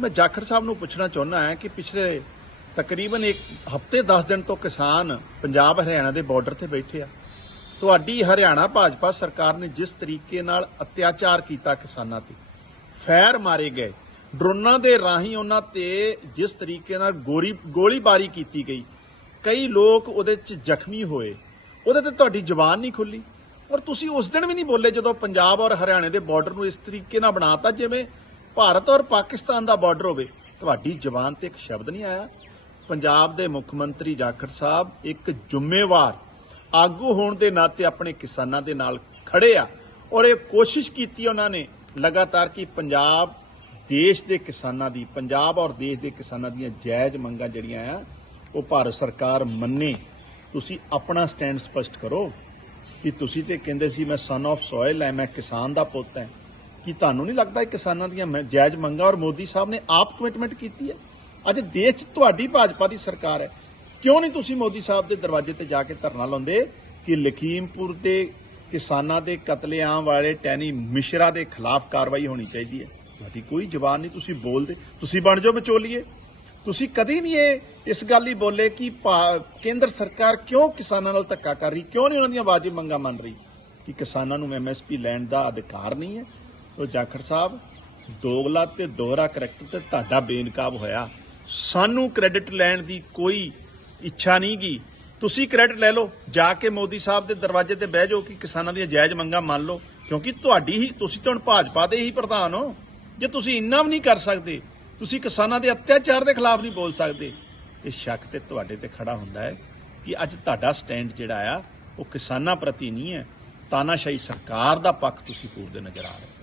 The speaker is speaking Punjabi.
ਮੈਂ ਜਾਖੜ ਸਾਹਿਬ ਨੂੰ ਪੁੱਛਣਾ ਚਾਹੁੰਦਾ ਹਾਂ ਕਿ ਪਿਛਲੇ ਤਕਰੀਬਨ ਇੱਕ ਹਫ਼ਤੇ 10 ਦਿਨ ਤੋਂ ਕਿਸਾਨ ਪੰਜਾਬ ਹਰਿਆਣਾ ਦੇ ਬਾਰਡਰ ਤੇ ਬੈਠੇ ਆ। ਤੁਹਾਡੀ ਹਰਿਆਣਾ ਭਾਜਪਾ ਸਰਕਾਰ ਨੇ ਜਿਸ ਤਰੀਕੇ ਨਾਲ ਅਤਿਆਚਾਰ ਕੀਤਾ ਕਿਸਾਨਾਂ ਤੇ, ਫੈਰ ਮਾਰੇ ਗਏ। ਡਰੋਨਾਂ ਦੇ ਰਾਹੀਂ ਉਹਨਾਂ ਤੇ ਜਿਸ ਤਰੀਕੇ ਨਾਲ ਗੋਰੀ ਗੋਲੀਬਾਰੀ ਕੀਤੀ ਗਈ, ਕਈ ਲੋਕ ਉਹਦੇ 'ਚ ਜ਼ਖਮੀ ਹੋਏ। ਉਹਦੇ ਤੇ ਤੁਹਾਡੀ ਜ਼ੁਬਾਨ ਨਹੀਂ ਖੁੱਲੀ। ਔਰ ਤੁਸੀਂ ਉਸ ਦਿਨ ਵੀ ਨਹੀਂ ਬੋਲੇ ਜਦੋਂ ਪੰਜਾਬ ਔਰ ਹਰਿਆਣੇ ਦੇ ਬਾਰਡਰ ਨੂੰ ਇਸ ਤਰੀਕੇ ਨਾਲ ਬਣਾਤਾ, ਜਿਵੇਂ ਭਾਰਤ ਔਰ ਪਾਕਿਸਤਾਨ ਦਾ ਬਾਰਡਰ ਹੋਵੇ। ਤੁਹਾਡੀ ਜ਼ੁਬਾਨ ਤੇ ਇੱਕ ਸ਼ਬਦ ਨਹੀਂ ਆਇਆ। ਪੰਜਾਬ ਦੇ ਮੁੱਖ ਮੰਤਰੀ ਜਾਖੜ ਸਾਹਿਬ ਇੱਕ ਜ਼ਿੰਮੇਵਾਰ, ਆਗੂ ਹੋਣ ਦੇ ਨਾਤੇ ਆਪਣੇ ਕਿਸਾਨਾਂ ਦੇ ਨਾਲ ਖੜੇ ਆ ਔਰ ਇਹ ਕੋਸ਼ਿਸ਼ ਕੀਤੀ ਉਹਨਾਂ ਨੇ ਲਗਾਤਾਰ ਕਿ ਪੰਜਾਬ ਦੇਸ਼ ਦੇ ਕਿਸਾਨਾਂ ਦੀ, ਪੰਜਾਬ ਔਰ ਦੇਸ਼ ਦੇ ਕਿਸਾਨਾਂ ਦੀਆਂ ਜਾਇਜ਼ ਮੰਗਾਂ ਜਿਹੜੀਆਂ ਆ, ਉਹ ਭਾਰਤ ਸਰਕਾਰ ਮੰਨੇ। ਤੁਸੀਂ ਆਪਣਾ ਸਟੈਂਡ ਸਪਸ਼ਟ ਕਰੋ ਕਿ ਤੁਸੀਂ ਤੇ ਕਹਿੰਦੇ ਸੀ, ਮੈਂ ਸਨ ਆਫ ਸੋਇਲ ਐ ਮੈਂ ਕਿਸਾਨ ਦਾ ਪੁੱਤ ਐ ਕੀ ਤੁਹਾਨੂੰ ਨਹੀਂ ਲੱਗਦਾ ਇਹ ਕਿਸਾਨਾਂ ਦੀਆਂ ਜਾਇਜ਼ ਮੰਗਾਂ ਔਰ ਮੋਦੀ ਸਾਹਿਬ ਨੇ ਆਪ ਕਮਿਟਮੈਂਟ ਕੀਤੀ ਹੈ? ਅੱਜ ਦੇਸ਼ 'ਚ ਤੁਹਾਡੀ ਭਾਜਪਾ ਦੀ ਸਰਕਾਰ ਹੈ। ਕਿਉਂ ਨਹੀਂ ਤੁਸੀਂ ਮੋਦੀ ਸਾਹਿਬ ਦੇ ਦਰਵਾਜ਼ੇ ਤੇ ਜਾ ਕੇ ਧਰਨਾ ਲਾਉਂਦੇ ਕਿ ਲਖੀਮਪੁਰ ਦੇ ਕਿਸਾਨਾਂ ਦੇ ਕਤਲੇਆਮ ਵਾਲੇ ਟੈਨੀ ਮਿਸ਼ਰਾ ਦੇ ਖਿਲਾਫ ਕਾਰਵਾਈ ਹੋਣੀ ਚਾਹੀਦੀ ਹੈ? ਤੁਹਾਡੀ ਕੋਈ ਜ਼ਬਾਨ ਨਹੀਂ, ਤੁਸੀਂ ਬੋਲਦੇ, ਤੁਸੀਂ ਬਣ ਜਾਓ ਵਿਚੋਲੀਏ। ਤੁਸੀਂ ਕਦੀ ਨਹੀਂ ਇਹ, ਇਸ ਗੱਲ ਹੀ ਬੋਲੇ ਕਿ ਭਾ- ਕੇਂਦਰ ਸਰਕਾਰ ਕਿਉਂ ਕਿਸਾਨਾਂ ਨਾਲ ਧੱਕਾ ਕਰ ਰਹੀ, ਕਿਉਂ ਨਹੀਂ ਉਹਨਾਂ ਦੀਆਂ ਵਾਜਿਬ ਮੰਗਾਂ ਮੰਨ ਰਹੀ? ਕਿ ਕਿਸਾਨਾਂ ਨੂੰ ਐਮਐਸਪੀ ਲੈਣ ਦਾ ਅਧਿਕਾਰ ਨਹੀਂ ਹੈ ਉਹ ਜਾਖੜ ਸਾਹਿਬ, ਦੋਗਲਾ ਤੇ ਦੋਹਰਾ ਕਰੈਕਟਰ ਤੇ ਤੁਹਾਡਾ ਬੇਨਕਾਬ ਹੋਇਆ। ਸਾਨੂੰ ਕ੍ਰੈਡਿਟ ਲੈਣ ਦੀ ਕੋਈ ਇੱਛਾ ਨਹੀਂ ਗੀ। ਤੁਸੀਂ ਕ੍ਰੈਡਿਟ ਲੈ ਲਓ, ਜਾ ਕੇ ਮੋਦੀ ਸਾਹਿਬ ਦੇ ਦਰਵਾਜ਼ੇ ਤੇ ਬਹਿ ਜਾਓ ਕਿ ਕਿਸਾਨਾਂ ਦੀਆਂ ਜਾਇਜ਼ ਮੰਗਾਂ ਮੰਨ ਲਓ, ਕਿਉਂਕਿ ਤੁਹਾਡੀ ਹੀ, ਤੁਸੀਂ ਤਾਂ ਹੁਣ ਭਾਜਪਾ ਦੇ ਹੀ ਪ੍ਰਧਾਨ ਹੋ। ਜੇ ਤੁਸੀਂ ਇੰਨਾ ਵੀ ਨਹੀਂ ਕਰ ਸਕਦੇ, ਤੁਸੀਂ ਕਿਸਾਨਾਂ ਦੇ ਅਤਿਆਚਾਰ ਦੇ ਖਿਲਾਫ ਨਹੀਂ ਬੋਲ ਸਕਦੇ। ਇਹ ਸ਼ੱਕ ਤੇ ਤੁਹਾਡੇ ਤੇ ਖੜਾ ਹੁੰਦਾ ਹੈ ਕਿ ਅੱਜ ਤੁਹਾਡਾ ਸਟੈਂਡ ਜਿਹੜਾ ਆ, ਉਹ ਕਿਸਾਨਾਂ ਪ੍ਰਤੀ ਨਹੀਂ ਹੈ। ਤਾਨਾਸ਼ਾਹੀ ਸਰਕਾਰ ਦਾ ਪੱਖ ਤੁਸੀਂ ਪੂਰਦੇ ਨਜ਼ਰ ਆ ਰਹੇ ਹੋ।